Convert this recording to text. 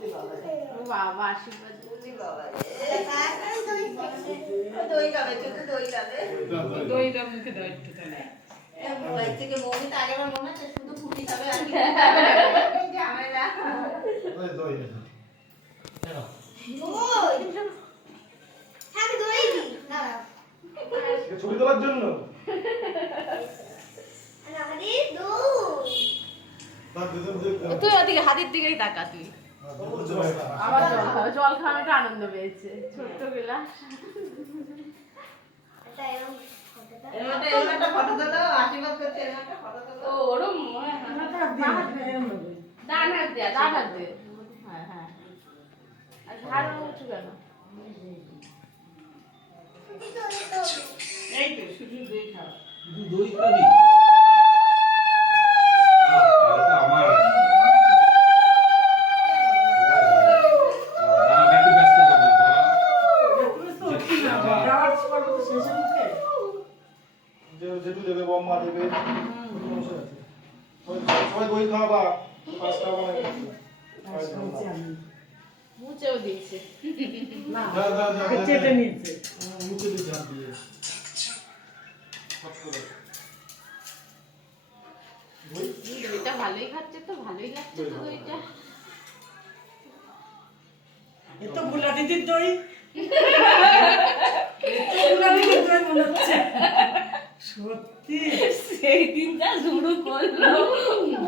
বাবা আশীর্বাদ বুঝি বাবা দই খাবে শুধু দই খাবে দইটা মুখে দাও একটু তাহলে ওই থেকে মৌমি তো আগেবার মনে হচ্ছে শুধু ফুটি খাবে আর ঝামেলা দই দই আমি দই দিই না ছবি তোলার জন্য আমাদের দই তুই ওদিকে হাতের দিকেই তাকা তুই আবার জল খাবে জল খাওয়ার একটা আনন্দ পেয়েছে ছোট্ট গেলাস এটা এরকম ফটোটা এরকম একটা ফটো দাও আশীর্বাদ করছে এরকম একটা ফটো দাও ওরম ডান হাত দিয়া ডান হাত দে হ্যাঁ হ্যাঁ আর ঝাড়ু উঠু কেন এই তো শুধু দই খাও দই খাবি আমার ব্যস্ত যেটু দেবে বম্মা দেবে সবাই দই খাওয়াবা পাঁচ খাওয়াবা না মুছেও দিয়েছে না যা যা যা চেটে নিয়েছে মুখে দিয়ে ঝাঁপ দিয়ে সব করে দইটা ভালোই খাচ্ছে তো ভালোই লাগছে তো দইটা এ তো বুলা দিদির দই বুলা দিদির দই মনে হচ্ছে সত্যি সেই দিনটা শুরু করলো